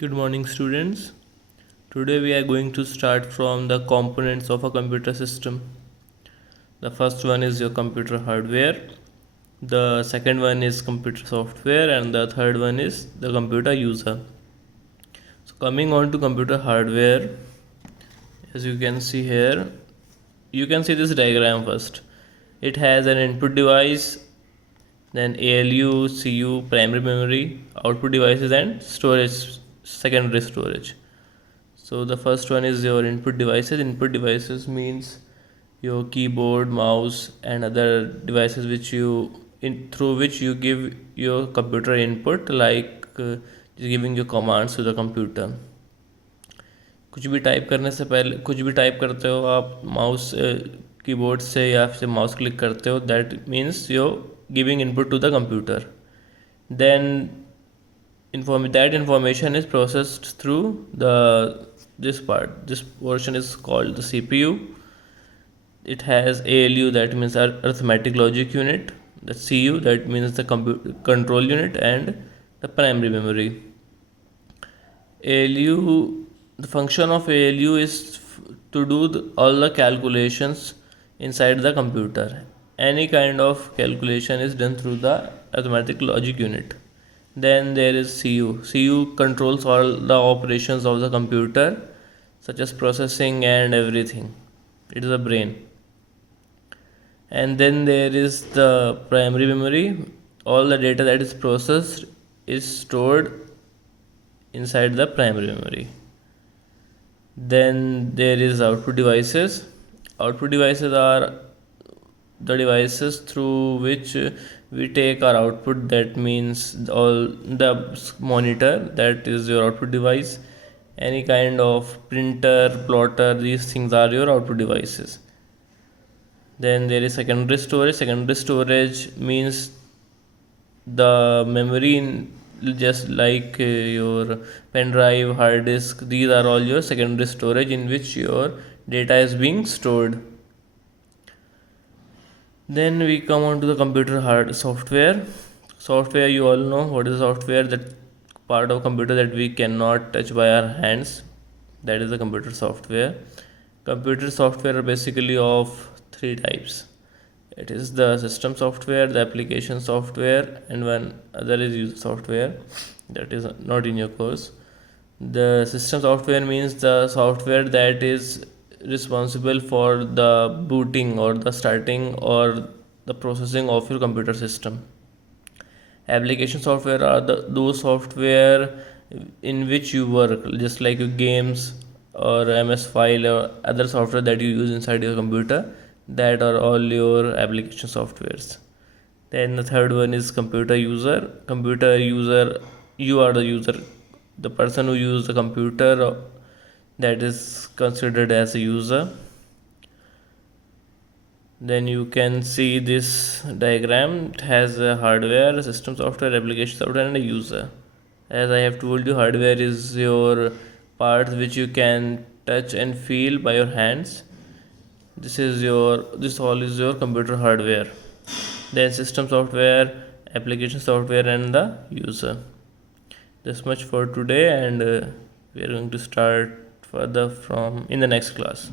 Good morning, students. Today we are going to start from the components of a computer system. The first one is your computer hardware, the second one is computer software, and the third one is the computer user. So, coming on to computer hardware, as you can see here, you can see this diagram first. It has an input device, then ALU, CU, primary memory, output devices, and storage, secondary storage. So the first one is your input devices. Input devices means your keyboard, mouse, and other devices through which you give your computer input, like giving your commands to the computer. कुछ भी type करने से पहले कुछ भी type करते हो आप माउस कीबोर्ड से या फिर माउस क्लिक करते हो, that means you giving input to the computer. Then that information is processed through this part. This portion is called the CPU. It has ALU, that means arithmetic logic unit, the CU, that means the control unit, and the primary memory. ALU, the function of ALU is to do all the calculations inside the computer. Any kind of calculation is done through the arithmetic logic unit. Then there is CU. CU controls all the operations of the computer, such as processing and everything. It is a brain. And then there is the primary memory. All the data that is processed is stored inside the primary memory. Then there is output devices. Output devices are the devices through which we take our output. That means all the monitor, that is your output device. Any kind of printer, plotter, these things are your output devices. Then there is secondary storage. Secondary storage means the memory, just like your pen drive, hard disk. These are all your secondary storage in which your data is being stored. Then we come on to the computer software. Software, you all know what is software. That part of computer that we cannot touch by our hands, that is the computer software. Computer software are basically of three types. It is the system software, the application software, and one other is user software. That is not in your course. The system software means the software that is responsible for the booting or the starting or the processing of your computer system. Application software are those software in which you work, just like your games or MS File or other software that you use inside your computer. That are all your application softwares. Then the third one is computer user. Computer user, you are the user, the person who uses the computer, that is considered as a user. Then you can see this diagram. It has a hardware, a system software, application software, and a user. As I have told you, hardware is your parts which you can touch and feel by your hands. This all is your computer hardware. Then system software, application software, and the user. This much for today, and we are going to start further from in the next class.